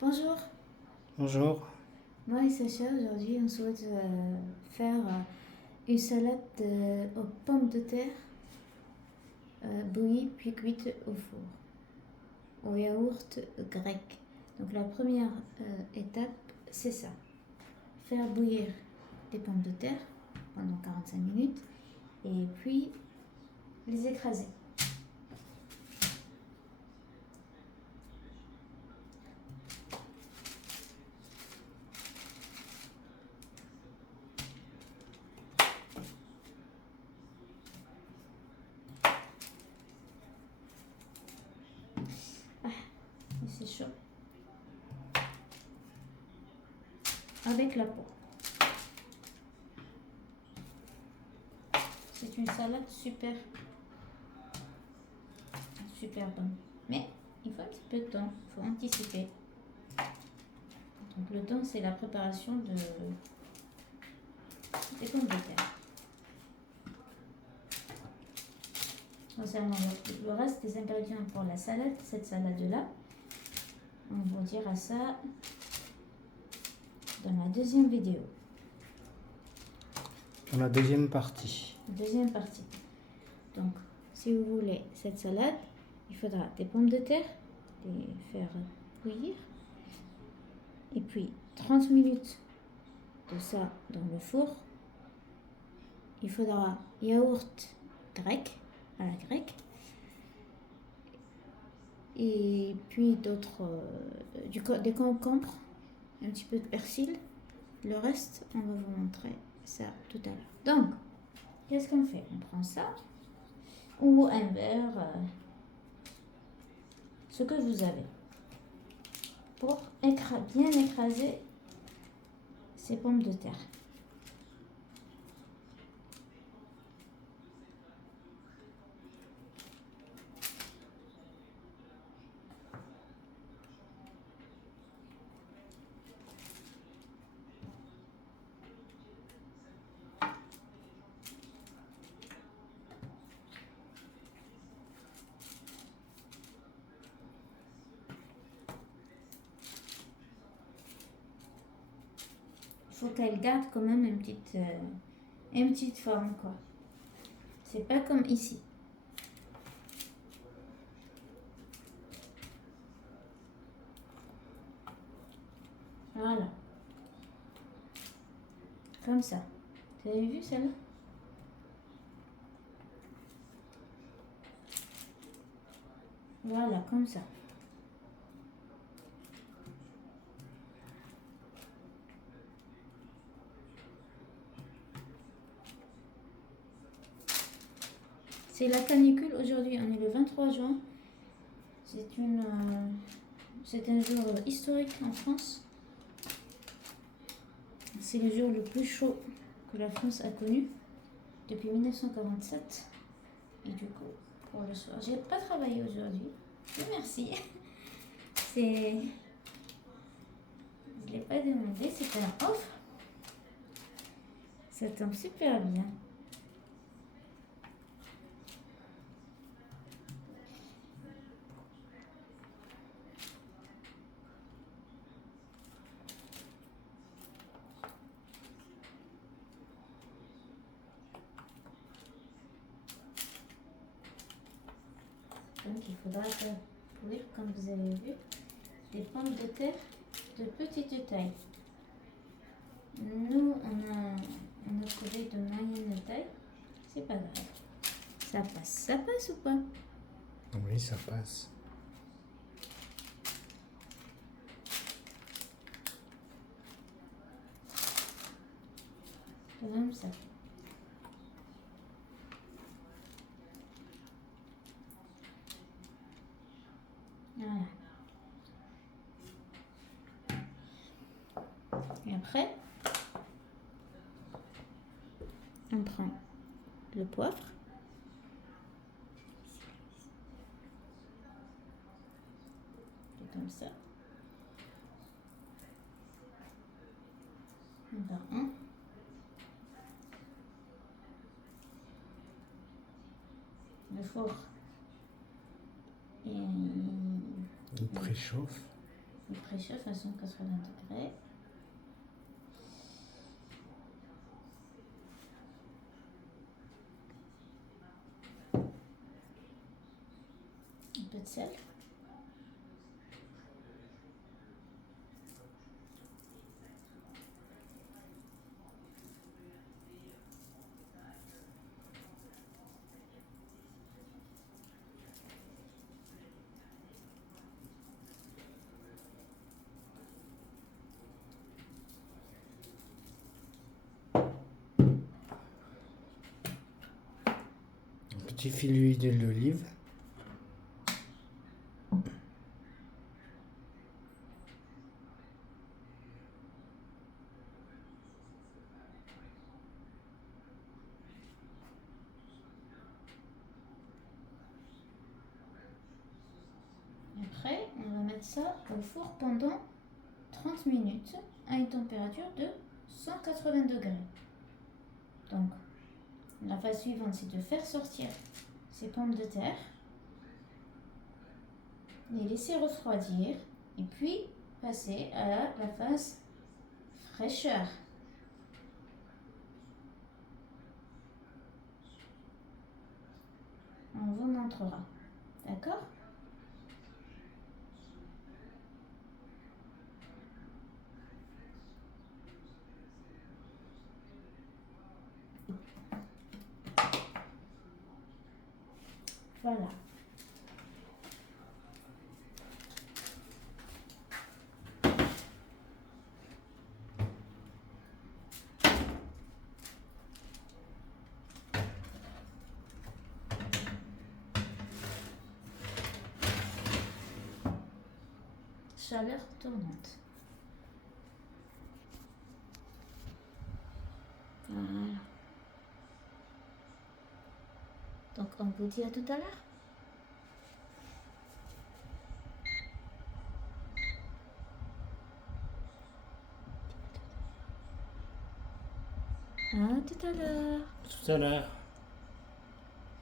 Bonjour, Bonjour. moi et Sacha, aujourd'hui on souhaite faire une salade aux pommes de terre bouillies puis cuites au four, au yaourt grec. Donc la première étape, c'est ça, faire bouillir des pommes de terre pendant 45 minutes et puis les écraser. Ah, c'est chaud. Avec la peau. C'est une salade super bonne. Mais il faut un petit peu de temps, il faut anticiper. Donc le temps, c'est la préparation des pommes de terre. Concernant le reste des ingrédients pour la salade, cette salade-là, on vous dira ça dans la deuxième vidéo. Dans la deuxième partie. Deuxième partie. Donc, si vous voulez cette salade, il faudra des pommes de terre, les faire bouillir, et puis 30 minutes de ça dans le four. Il faudra yaourt grec, à la grecque, et puis des concombres, un petit peu de persil. Le reste, on va vous montrer ça tout à l'heure. Donc, qu'est-ce qu'on fait? On prend ça, ou un verre, ce que vous avez, pour bien écraser ces pommes de terre. Il faut qu'elle garde quand même une petite forme, quoi. C'est pas comme ici. Voilà. Comme ça. Vous avez vu celle-là? Voilà, comme ça. C'est la canicule aujourd'hui, on est le 23 juin. C'est un jour historique en France. C'est le jour le plus chaud que la France a connu depuis 1947. Et du coup, pour le soir, j'ai pas travaillé aujourd'hui. Merci. Je l'ai pas demandé, c'était un off. Ça tombe super bien. Donc il faudra cuire, comme vous avez vu, des pommes de terre de petite taille. Nous, on a trouvé de moyenne taille. C'est pas grave. Ça passe. Ça passe ou pas? Oui, ça passe. Comme ça. Voilà. Et après, on prend le poivre. Comme ça. Encore un. Le four. Et Il préchauffe. Il préchauffe à 180 degrés. Un peu de sel. Un petit filet d'huile d'olive. Après, on va mettre ça au four pendant 30 minutes à une température de 180 degrés. Donc, la phase suivante, c'est de faire sortir ces pommes de terre, les laisser refroidir et puis passer à la phase fraîcheur. On vous montrera. D'accord ? Voilà. Chaleur tournante. Voilà. Donc on vous dit à tout à l'heure. À tout à l'heure. Tout à l'heure.